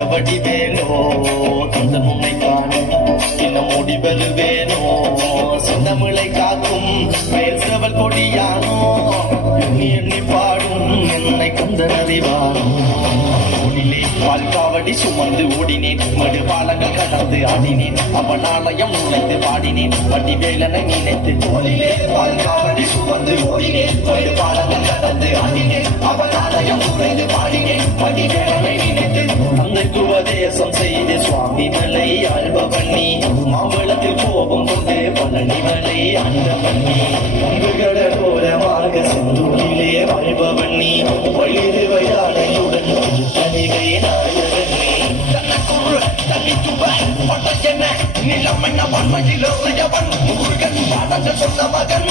வடிவேலோ தொந்த முன்னை காணும் இன்னும் முடிவருவேனோ சொந்தமிழை காக்கும் பேசவல் கொடியானோ எண்ணி எண்ணி பாடும் என்னை கொந்த நதிவானோ ஓடிலே பால்காவடி சுமந்து ஓடினேன் மடு பாலங்கள் கடந்து ஆடினேன் அவன் ஆலயம் நுழைந்து பாடினேன் வடிவேலனை நினைத்து தோளிலே பால்காவடி சுமந்து ஓடினேன் மடு பாலங்கள் கடந்து ஆடினேன் அவன் ஆலயம் நுழைந்து பாடினேன் வடிவேலனை நினைத்து தந்தைக்கு உபதேசம் செய்து சுவாமி மலை ஆழ்பவண்ணி மாம்பழத்தில் கோபம் கொண்டு பழனி மலை ஆண்டவண்ணி கடலோரமாக செந்தூரிலே வாழ்பவண்ணி வழிது வயானையுடன் தனிகை நாயகனே நிலமன்ன வன்மையிலோரையவன் முருகன் பாடங்கள் சொன்ன மகன்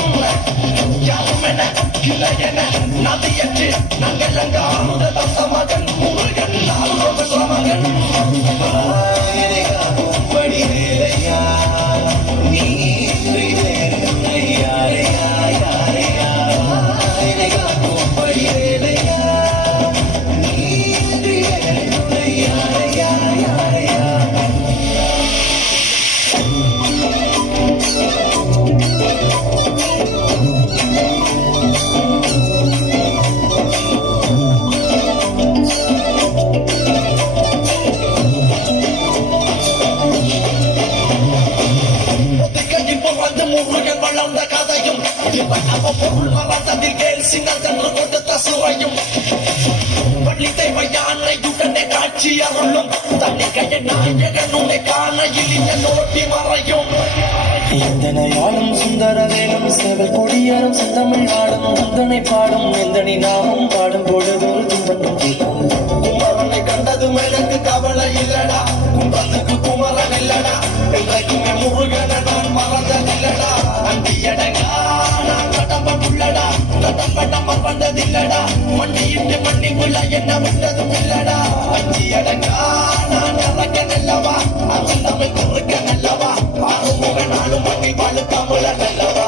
யாரும் என இல்லை என நதியற்று நாங்கள் அங்க அமுத தந்த மகன் முருகன் மகன் படிவேலையா நீ படிவேலையா முருகன் வளர்ந்த கதையும் பொருள் மறந்ததில் கேள் சின்னதென்று கொடுத்த சுவையும் பள்ளி தெய்வ யானையுடனே காட்சி அருளும் தன்னிகைய நாயகன் உன்னை காண இழிய நோட்டி மறையும் எந்தனையாளும் சுந்தரவேலும் சேவல் கொடியாரும் செந்தமிழ் ஆடும் முந்தனை பாடும் எந்தனி நாமும் பாடும் பொழுது துன்பம் கேட்கும் குமரனை கண்டதும் எனக்கு கவலை இல்லடா கும்பத்துக்கு குமரன் இல்லடா என்றைக்குமே முருகன நான் மறந்ததில்லடா அண்டியடங்கா நான் கடம்ப புள்ளடா கடம்ப நம்ம வந்ததில்லடா மண்டியிட்டு மண்ணிக்குள்ள என்ன விட்டதும் இல்லடா அண்டியடங்கா நான் இறக்க நல்லவா அவன் நம்மை குறுக்க நல்லவா ஆறுமுக நாளும் மண்ணி வாழு தமிழ நல்லவா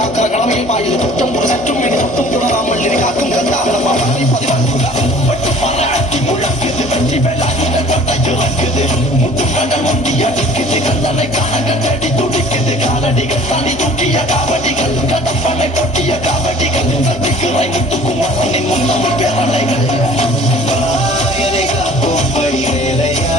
காக்கிற கடமையை பாயில் குற்றம் ஒரு சற்றும் இனி தொட்டும் தொடராமல் காக்கும் கந்தாகலம் பட்டு பாராட்டி முழங்குது வெற்றி வெள்ளாயுத கொட்டை இறங்குது முட்டு கடல் ஒண்டி அடிக்குது கந்தனை காண கண்டடி துடிக்குது காலடிகள் தாண்டி தூக்கிய காவடிகள் கடம்பனை கொட்டிய காவடிகள் கட்டிக்கிறை முத்துக்கும் மரணின் முன்னமிழ் பேரலைகள் காக்கும் படிவேலையா